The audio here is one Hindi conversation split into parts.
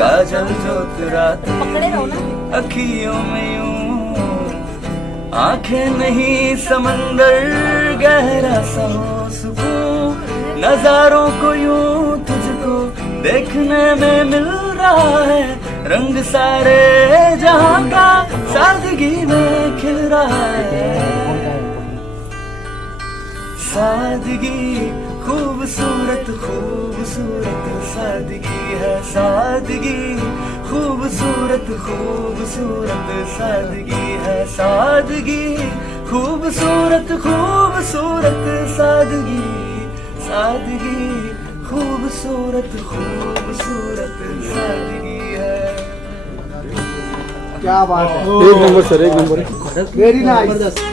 काजल जो रात अखियों में यूं, आंखें नहीं समंदर गहरा सा हो सुकून, नजारों को यूं तुझको देखने में मिल रहा है, रंग सारे जहां का सादगी में खिल रहा है। सादगी खूबसूरत खूबसूरत सादगी है, सादगी खूबसूरत खूबसूरत सादगी है, सादगी खूबसूरत खूबसूरत सादगी, सादगी खूबसूरत खूबसूरत सादगी है। क्या बात है, एक नंबर सर, एक नंबर, वेरी नाइस।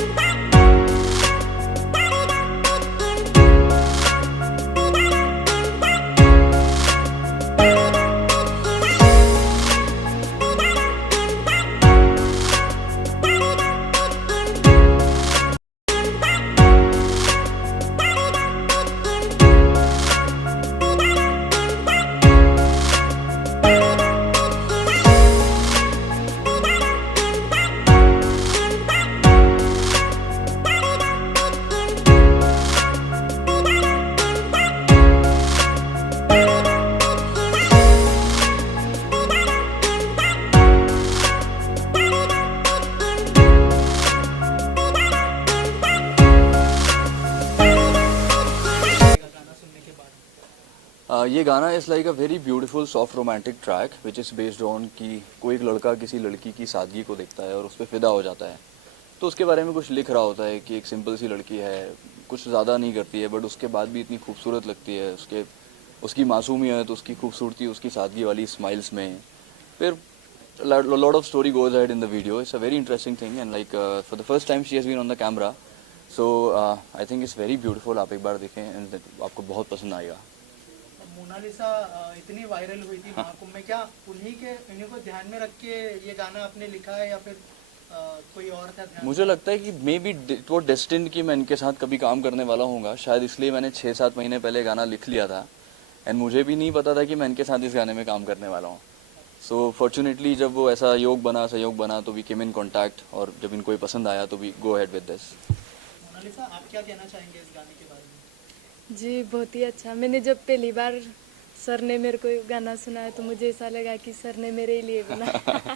ये गाना is like a very beautiful soft romantic track which is based on कि कोई एक लड़का किसी लड़की की सादगी को देखता है और उस पर फिदा हो जाता है, तो उसके बारे में कुछ लिख रहा होता है कि एक सिंपल सी लड़की है, कुछ ज़्यादा नहीं करती है, बट उसके बाद भी इतनी खूबसूरत लगती है, उसकी मासूमियत, उसकी खूबसूरती, उसकी सादगी वाली स्माइल्स में। फिर lot of story goes ahead in the video. It's a very interesting thing and like for the first time she has been on the camera, so I think it's very beautiful. आप एक बार देखें एंड आपको बहुत पसंद आएगा। मोनालिसा इतनी वायरल हुई थी महाकुंभ में, क्या उन्हीं को ध्यान में रख के ये गाना आपने लिखा है या फिर कोई और था ध्यान? मुझे लगता है कि may be it was destined कि मैं इनके साथ कभी काम करने वाला हूँगा, शायद इसलिए मैंने 6-7 महीने पहले गाना लिख लिया था एंड मुझे भी नहीं पता था कि मैं इनके साथ इस गाने में काम करने वाला हूँ। सो फॉर्चुनेटली जब वो ऐसा सहयोग बना तो वी केम इन कॉन्टैक्ट, और जब इनको ये पसंद आया तो we go ahead with this. Monalisa, आप क्या कहना चाहेंगे इस गाने के बारे में? जी बहुत ही अच्छा। मैंने जब पहली बार सर ने मेरे को गाना सुनाया तो मुझे ऐसा लगा कि सर ने मेरे लिए बनाया।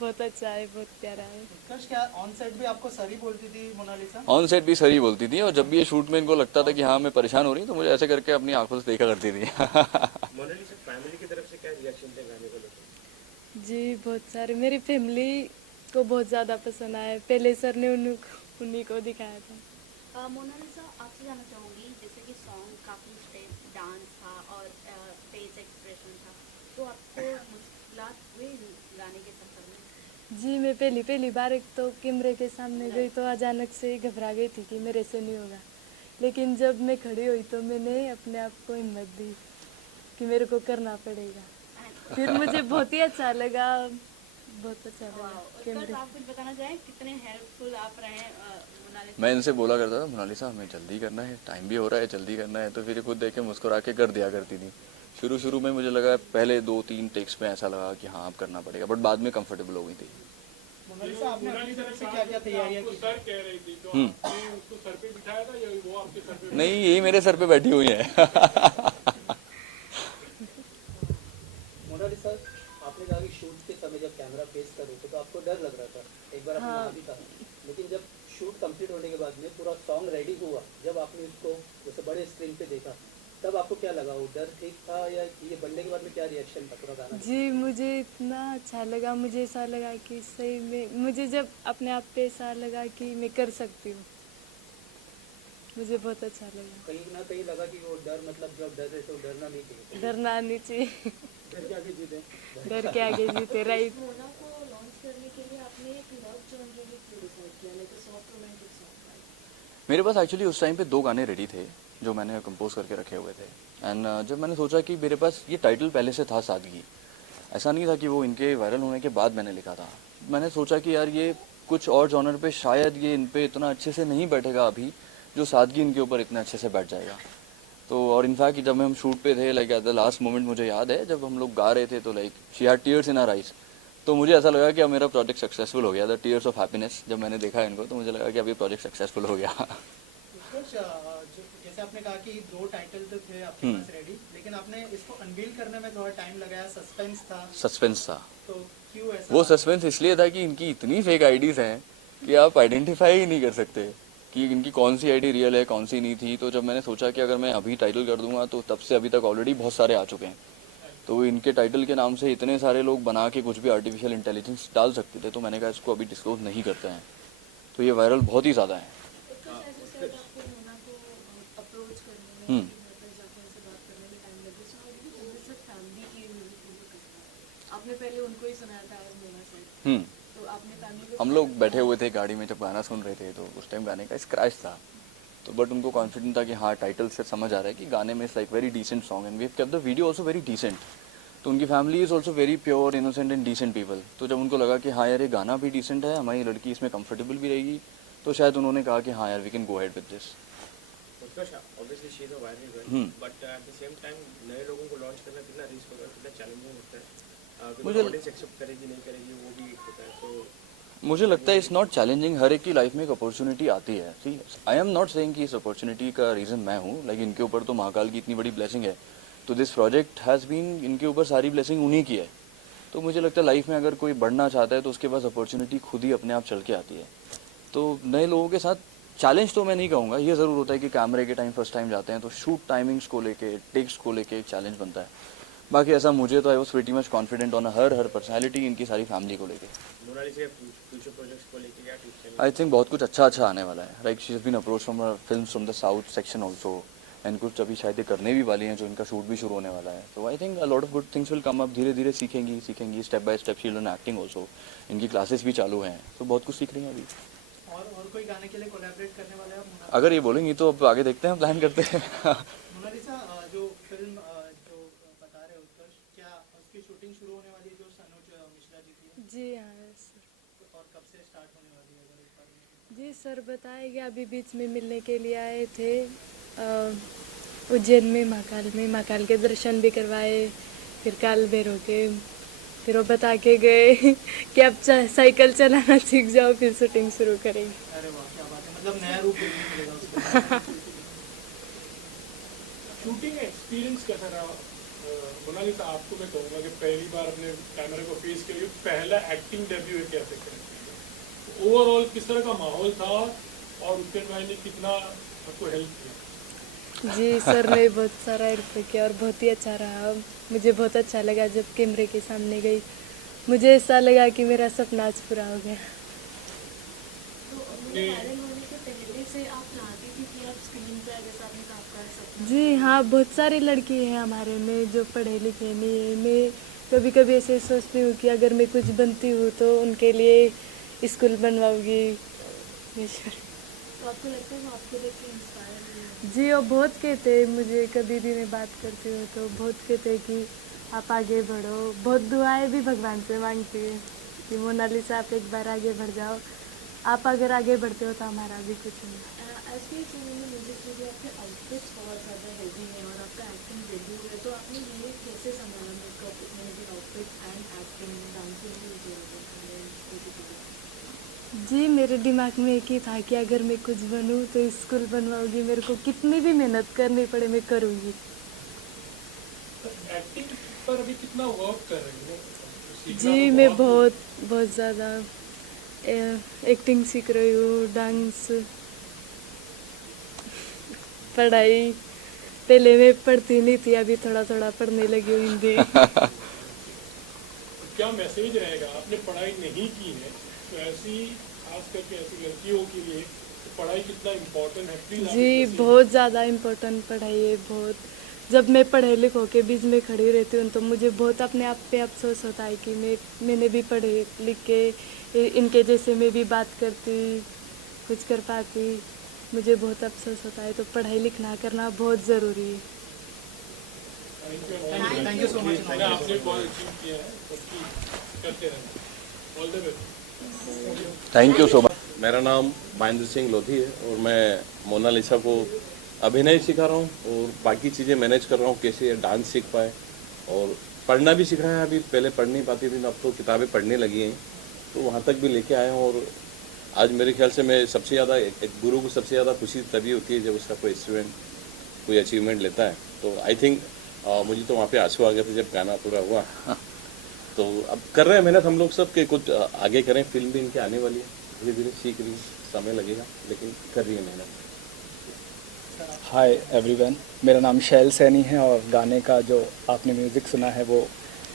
बहुत अच्छा है, बहुत प्यारा है। उत्कर्ष, क्या ऑन सेट भी आपको सर ही बोलती थी मोनालिसा? ऑन सेट भी सही बोलती थी, और जब भी ये शूट में इनको लगता था कि हाँ मैं परेशान हो रही हूँ तो मुझे ऐसे करके अपनी आंखों से देखा करती थी। मोनालिसा, फैमिली की तरफ से क्या रिएक्शन थे गाने को लेकर? जी बहुत सारे, मेरी फैमिली को बहुत ज़्यादा पसंद आया। पहले सर ने उन्हीं को दिखाया था। मोनालिसा, आपसे जानना चाहूँगी, जैसे कि सॉन्ग काफ़ी स्टेप डांस था और फेस एक्सप्रेशन था, तो आपको मुश्किलात हुई गाने के सफर में? जी मैं पहली बार एक तो कैमरे के सामने गई तो अचानक से घबरा गई थी कि मेरे से नहीं होगा, लेकिन जब मैं खड़ी हुई तो मैंने अपने आप को हिम्मत दी कि मेरे को करना पड़ेगा। फिर मुझे बहुत ही अच्छा लगा, बहुत अच्छा लगा। कैमरे आप कुछ बताना चाहें, कितने हेल्पफुल आप रहे मोनालिसा? मैं इनसे बोला करता था, मोनालिसा हमें जल्दी करना है, टाइम भी हो रहा है, जल्दी करना है, तो फिर ये खुद देख के मुस्कुरा के कर दिया करती थी। शुरू में मुझे लगा, पहले 2-3 टेक्स में ऐसा लगा कि हाँ अब करना पड़ेगा, बट बाद में कंफर्टेबल हो गई थी। मोनालिसा, आपने अपनी तरफ से क्या क्या तैयारियां की? सर कह रही थी तो आपने उसको सर पे बिठाया था या वो आपके सर पे? नहीं, यही मेरे सर पे बैठी हुई है। मोनालिसा, आपने कहा कि शूट के समय जब कैमरा फेस कर रहे थे तो आपको डर लग रहा था, एक बार आपने कहा भी था, लेकिन जब शूट कंप्लीट होने के बाद में पूरा सॉन्ग रेडी हुआ, जब आपने उसको जैसे बड़े स्क्रीन पे देखा, तब आपको क्या लगा? वो डर ठीक था या ये बनने के बाद में क्या रिएक्शन था पूरा गाना? जी मुझे इतना अच्छा लगा, मुझे ऐसा लगा कि सही में, मुझे जब अपने आप पे ऐसा लगा कि मैं कर सकती हूँ, मुझे बहुत अच्छा लगा। कहीं ना कहीं लगा कि वो डर, मतलब जब डर रहे तो डरना नहीं चाहिए, डरना नहीं चाहिए। डर के आगे जीते। डर के आगे जीते, राइट। मोना को लॉन्च करने के लिए आपने एक लव जॉनर भी डिसाइड किया, लाइक सॉफ्ट रोमांटिक सॉन्ग? मेरे पास एक्चुअली उस टाइम पे 2 गाने रेडी थे जो मैंने कंपोज करके रखे हुए थे, एंड जब मैंने सोचा कि मेरे पास ये टाइटल पहले से था सादगी, ऐसा नहीं था कि वो इनके वायरल होने के बाद मैंने लिखा था। मैंने सोचा कि यार ये कुछ और जॉनर पे शायद ये इन पे इतना अच्छे से नहीं बैठेगा अभी, जो सादगी इनके ऊपर इतने अच्छे से बैठ जाएगा। तो और इनफैक्ट जब हम शूट पे थे like at the last moment मुझे याद है जब हम लोग गा रहे थे तो like she had tears in her eyes. तो मुझे ऐसा लगा कि अब मेरा प्रोजेक्ट सक्सेसफुल हो गया। द टीयर्स ऑफ हैप्पीनेस जब मैंने देखा इनको तो मुझे लगा कि अब ये प्रोजेक्ट सक्सेसफुल हो गया। उत्कर्ष, जैसे आपने कहा कि 2 टाइटल तो थे आपके पास रेडी, लेकिन आपने इसको अनवील करने में थोड़ा टाइम लगाया, सस्पेंस था, सस्पेंस था। तो क्यों ऐसा? वो सस्पेंस इसलिए था कि इनकी इतनी फेक आईडीज हैं कि आप आइडेंटिफाई ही नहीं कर सकते कि इनकी कौन सी आईडी रियल है कौन सी नहीं थी। तो जब मैंने सोचा कि अगर मैं अभी टाइटल कर दूंगा तो तब से अभी तक ऑलरेडी बहुत सारे आ चुके हैं, तो इनके टाइटल के नाम से इतने सारे लोग बना के कुछ भी आर्टिफिशियल इंटेलिजेंस डाल सकते थे। तो मैंने कहा इसको अभी डिस्क्लोज नहीं करते हैं, तो ये वायरल बहुत ही ज़्यादा है। आपने पहले उनको ही सुनाया था मोना से, तो आपने फैमिली को हम लोग बैठे हुए थे गाड़ी में जब गाना सुन रहे थे तो उस टाइम गाने का स्क्रैच था, तो बट उनको कॉन्फिडेंट था कि हाँ टाइटल से समझ आ रहा है कि गाने में it's like very decent song and we have kept the video also very decent. तो उनकी family is also very pure innocent and decent people. तो जब उनको लगा कि हाँ यार ये गाना भी डिसेंट है, हमारी लड़की इसमें कंफर्टेबल भी रहेगी, तो शायद उन्होंने कहा कि हाँ यार we can go ahead with this. Utkarsh, obviously she is a viral girl, but at the same time नए लोगों को लॉन्च करना कितना रिस्क होगा, कितना चैलेंजिंग होता है, मुझे ऑडियंस एक्सेप्ट करेगी नहीं करेगी वो भी एक होता है। तो मुझे लगता है इट्स नॉट चैलेंजिंग, हर एक की लाइफ में एक अपॉर्चुनिटी आती है। सी आई एम नॉट सेइंग कि इस अपॉर्चुनिटी का रीज़न मैं हूँ, लाइक इनके ऊपर तो महाकाल की इतनी बड़ी ब्लेसिंग है, तो दिस प्रोजेक्ट हैज़ बीन इनके ऊपर सारी ब्लेसिंग उन्हीं की है। तो मुझे लगता है लाइफ में अगर कोई बढ़ना चाहता है तो उसके पास अपॉर्चुनिटी खुद ही अपने आप चल के आती है। तो नए लोगों के साथ चैलेंज तो मैं नहीं कहूँगा, ये ज़रूर होता है कि कैमरे के टाइम फर्स्ट टाइम जाते हैं तो शूट टाइमिंग्स को लेके टेक्स को लेके एक चैलेंज बनता है। बाकी ऐसा मुझे तो I was pretty much confident on her personality, इनकी सारी फैमिली को लेके। मोनालिसा के फ्यूचर प्रोजेक्ट्स को लेके क्या टिप्स हैं? आई थिंक बहुत कुछ अच्छा आने वाला है। Like she has been approach from film from the south section also, and कुछ अभी शायद ये करने भी वाली हैं जो इनका शूट भी शुरू होने वाला है। तो I think a lot of good things will come up, धीरे धीरे सीखेंगी step by step. She learn acting also, इनकी क्लासेस भी चालू हैं, तो बहुत कुछ सीख रही हैं अभी। और कोई गाने के लिए कोलैबोरेट करने वाले हैं आप? अगर ये बोलेंगी तो अब आगे देखते हैं, प्लान करते हैं। मोनालिसा, जो फिल्म जो बता रहे हो उत्कर्ष, क्या उसकी शूटिंग शुरू होने वाली है जो सनोज मिश्रा जी की है? जी हाँ सर। और कब से स्टार्ट होने वाली है अगर इस बारे में? जी सर बताएगा, अभी बीच में मिलने के लिए आए थे उज्जैन में, महाकाल के दर्शन भी करवाए, फिर काल भैरव के, फिर वो बता के गए कि अब साइकिल चलाना सीख जाओ फिर शूटिंग शुरू करेंगे। अरे वाह, क्या बात है, मतलब नया रूप देखने को मिलेगा उसको। शूटिंग एक्सपीरियंस कैसा रहा? मोनालिसा, आपको मैं कहूँगा कि पहली बार अपने कैमरे को फेस किया, पहला एक्टिंग डेब्यू है कैसे करें, ओवरऑल किस तरह का माहौल था और उसके भाई ने कितना आपको हेल्प किया? जी सर ने बहुत सारा हेल्प किया और बहुत ही अच्छा रहा। मुझे बहुत अच्छा लगा जब कैमरे के सामने गई, मुझे ऐसा लगा कि मेरा सपना आज पूरा हो गया। जी हाँ, बहुत सारी लड़की हैं हमारे में जो पढ़े लिखे नहीं है। मैं कभी कभी ऐसे सोचती हूँ कि अगर मैं कुछ बनती हूँ तो उनके लिए स्कूल बनवाऊँगी। तो आपको लगता है वो आपको देख के इंस्पायर हुए? जी वो बहुत कहते हैं, मुझे कभी भी मैं बात करती हूँ तो बहुत कहते हैं कि आप आगे बढ़ो। बहुत दुआएं भी भगवान से मांगती है कि मोनालिसा आप एक बार आगे बढ़ जाओ, आप अगर आगे बढ़ते हो तो हमारा भी कुछ नहीं। आज के समय में मुझे क्योंकि आपके आउटफिट्स बहुत ज़्यादा हेवी हैं और आपका एक्टिंग डेब्यू है, तो आपने ये कैसे संभाला makeup, outfit and acting, dancing भी? जी मेरे दिमाग में एक ही था कि अगर मैं कुछ बनूं तो स्कूल बनवाऊंगी, मेरे को कितनी भी मेहनत करनी पड़े मैं करूंगी। एक्टिंग पर अभी कितना वर्क कर रही हो? जी मैं बहुत ज़्यादा एक्टिंग सीख रही हूँ, डांस, पढ़ाई। पहले मैं पढ़ती नहीं थी, अभी थोड़ा थोड़ा पढ़ने लगी हूँ हिंदी। क्या मैसेज रहेगा? आपने पढ़ाई नहीं की है तो ऐसी, खास करके ऐसी लड़कियों के लिए तो पढ़ाई कितना इम्पोर्टेंट है? प्लीज जी बहुत ज़्यादा इम्पोर्टेंट पढ़ाई है, बहुत। जब मैं पढ़े लिखों के बीच में खड़ी रहती हूँ तो मुझे बहुत अपने आप पे अफसोस होता है कि मैंने भी पढ़े लिख के इनके जैसे मैं भी बात करती, कुछ कर पाती। मुझे बहुत अफसोस होता है, तो पढ़ाई लिखना करना बहुत ज़रूरी है। Thank you so much. मैंने आपने बहुत अचीव किया है, करते रहना। All the best. Thank you so much. मेरा नाम महेंद्र सिंह लोधी है और मैं मोनालिसा को अभिनय सिखा रहा हूँ और बाकी चीज़ें मैनेज कर रहा हूँ, कैसे डांस सीख पाए और पढ़ना भी सीख रहा है। अभी पहले पढ़ नहीं पाती थी, अब तो किताबें पढ़ने लगी हैं, तो वहाँ तक भी लेके आया हूँ। और आज मेरे ख्याल से मैं सबसे ज़्यादा एक गुरु को सबसे ज़्यादा खुशी तभी होती है जब उसका कोई स्टूडेंट कोई अचीवमेंट लेता है। तो आई थिंक मुझे तो वहाँ पे आंसू आ गए थे जब गाना पूरा हुआ। तो अब कर रहे हैं मेहनत हम लोग सब के कुछ आगे करें। फिल्म भी इनकी आने वाली है, धीरे धीरे सीख रही है, समय लगेगा लेकिन कर रही है मेहनत। हाय एवरीवन, मेरा नाम शैल सैनी है और गाने का जो आपने म्यूज़िक सुना है वो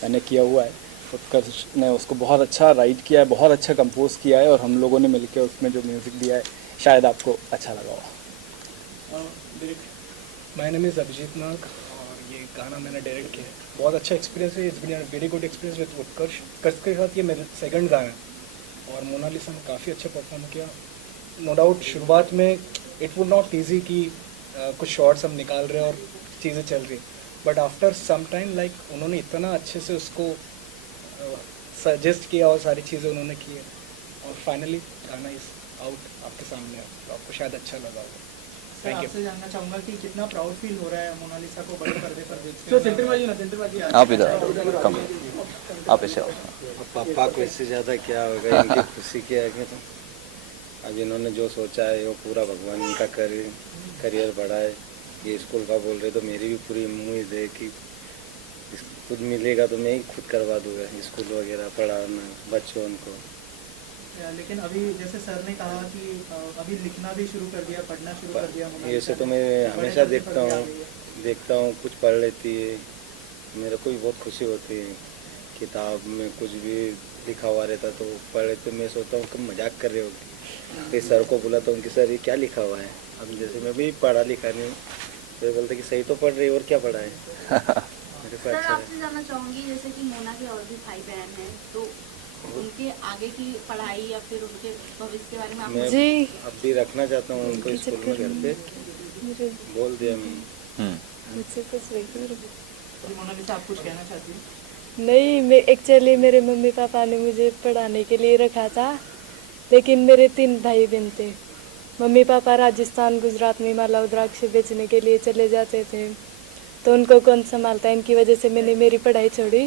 मैंने किया हुआ है। उत्कर्ष ने उसको बहुत अच्छा राइट किया है, बहुत अच्छा कंपोज किया है और हम लोगों ने मिलकर उसमें जो म्यूज़िक दिया है शायद आपको अच्छा लगा हो। माय नेम इज़ अभिजीत नाग और ये गाना मैंने डायरेक्ट किया है। बहुत अच्छा एक्सपीरियंस है, it's been a very good experience with Utkarsh. Utkarsh के साथ ये मेरा सेकंड गाना है और मोनालिसा ने काफ़ी अच्छा परफॉर्म किया। नो डाउट शुरुआत में इट वुड नॉट ईजी कि कुछ शॉर्ट्स हम निकाल रहे हैं और चीज़ें चल रही, but after some time like उन्होंने इतना अच्छे से उसको सजेस्ट किया और सारी चीज़ें उन्होंने की है और फाइनली गाना इस आउट आपके सामने है, तो आपको शायद अच्छा लगा होगा। Sir thank you. आपसे जानना चाहूंगा कि कितना प्राउड फील हो रहा है मोनालिसा को बड़े पर्दे पर देखते तो हुए? सेंटर बाजी आप इधर आओ, कम आप ऐसे आओ। पापा को इससे ज़्यादा क्या होगा, इनकी खुशी क्या है कि अब इन्होंने जो सोचा है वो पूरा भगवान इनका करियर बढ़ाए। ये स्कूल का बोल रहे तो मेरी भी पूरी उम्मीद है कि खुद मिलेगा तो मैं ही खुद करवा दूँगा स्कूल वगैरह पढ़ाना बच्चों को। लेकिन अभी जैसे सर ने कहा कि अभी लिखना भी शुरू कर दिया, पढ़ना शुरू कर दिया मोनालिसा ये से तो ने। मैं बड़े हमेशा पर्दे पर भी आ गई है। देखता हूँ कुछ पढ़ लेती है, मेरे को भी बहुत खुशी होती है। किताब में कुछ भी लिखा हुआ रहता तो पढ़ लेते, मैं सोचता हूँ कि मजाक कर रहे होगी। फिर सर को बुलाता हूँ कि सर ये क्या लिखा हुआ है। अब जैसे मैं भी पढ़ा लिखा नहीं हूँ तो बोलते कि सही तो पढ़ रही है और क्या पढ़ा है। मेरे को सर अच्छा आपसे जानना चाहूँगी जैसे कि मोना के और भी भाई बहन हैं, तो उनके आगे की पढ़ाई या फिर उनके भविष्य के बारे में आप मैं जी। अब भी रखना चाहता हूँ उनको स्कूल में घर पे, मुझे बोल दिया मैं। मुझसे कुछ वही अभी मोनालिसा आप कुछ कहना चाहती हैं? नहीं, मैं एक्चुअली मेरे मम्मी पापा ने मुझे पढ़ाने के लिए रखा था, लेकिन मेरे 3 भाई बहन थे। मम्मी पापा राजस्थान गुजरात में माला रुद्राक्ष बेचने के लिए चले जाते थे, तो उनको कौन संभालता, इनकी वजह से मैंने मेरी पढ़ाई छोड़ी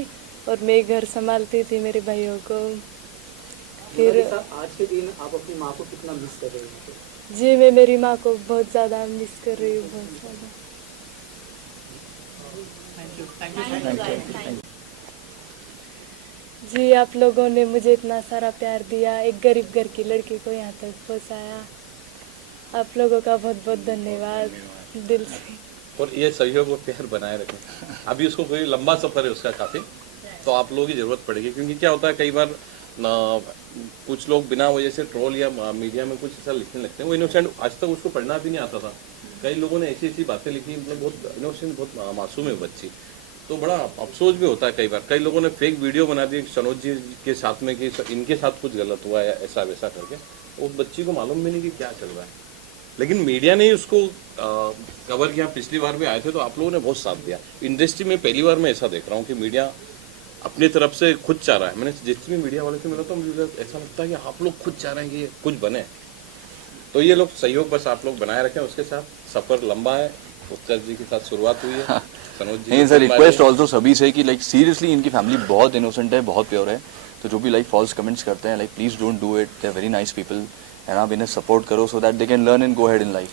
और मैं घर संभालती थी मेरे भाइयों को। फिर मोनालिसा, आज के दिन आप अपनी माँ को कितना मिस कर रहे हो? जी, मैं मेरी माँ को बहुत ज़्यादा मिस कर रही हूँ, बहुत ज़्यादा। Thank you. जी, आप लोगों ने मुझे इतना सारा प्यार दिया, एक गरीब घर की लड़की को यहाँ तक पहुँचाया। आप लोगों का बहुत बहुत धन्यवाद दिल से। और ये सहयोग और प्यार बनाए रखें। अभी उसको कोई लंबा सफ़र है उसका काफ़ी, तो आप लोगों की ज़रूरत पड़ेगी। क्योंकि क्या होता है कई बार कुछ लोग बिना वजह से ट्रोल या मीडिया में कुछ ऐसा लिखने लगते हैं। वो इनोसेंट, आज तक उसको पढ़ना भी नहीं आता था। कई लोगों ने ऐसी ऐसी बातें लिखी, मतलब बहुत इनोसेंट, बहुत मासूम है बच्ची। तो बड़ा अफसोस भी होता है कई बार। कई लोगों ने फेक वीडियो बना दी सनोज जी के साथ में कि इनके साथ कुछ गलत हुआ है ऐसा वैसा करके। वो बच्ची को मालूम भी नहीं कि क्या चल रहा है, लेकिन मीडिया ने उसको कवर किया। पिछली बार भी आए थे तो आप लोगों ने बहुत साथ दिया। इंडस्ट्री में पहली बार मैं ऐसा देख रहा हूँ कि मीडिया अपनी तरफ से खुद चाह रहा है। मैंने जितने भी मीडिया वाले से मिला तो मुझे ऐसा लगता है कि आप लोग खुद चाह रहे हैं कि ये कुछ बने। तो ये लोग सहयोग बस आप लोग बनाए रखें। उसके साथ सफ़र लंबा है। उत्कर्ष जी के साथ शुरुआत हुई है, सनोज जी। नहीं सर, रिक्वेस्ट ऑल्सो सभी से कि लाइक सीरियसली इनकी फैमिली बहुत इनोसेंट है, बहुत प्योर है। तो जो भी लाइक फॉल्स कमेंट्स करते हैं, like please don't do it, they are very nice people and आप इन्हें सपोर्ट करो so that they can learn and go head in life.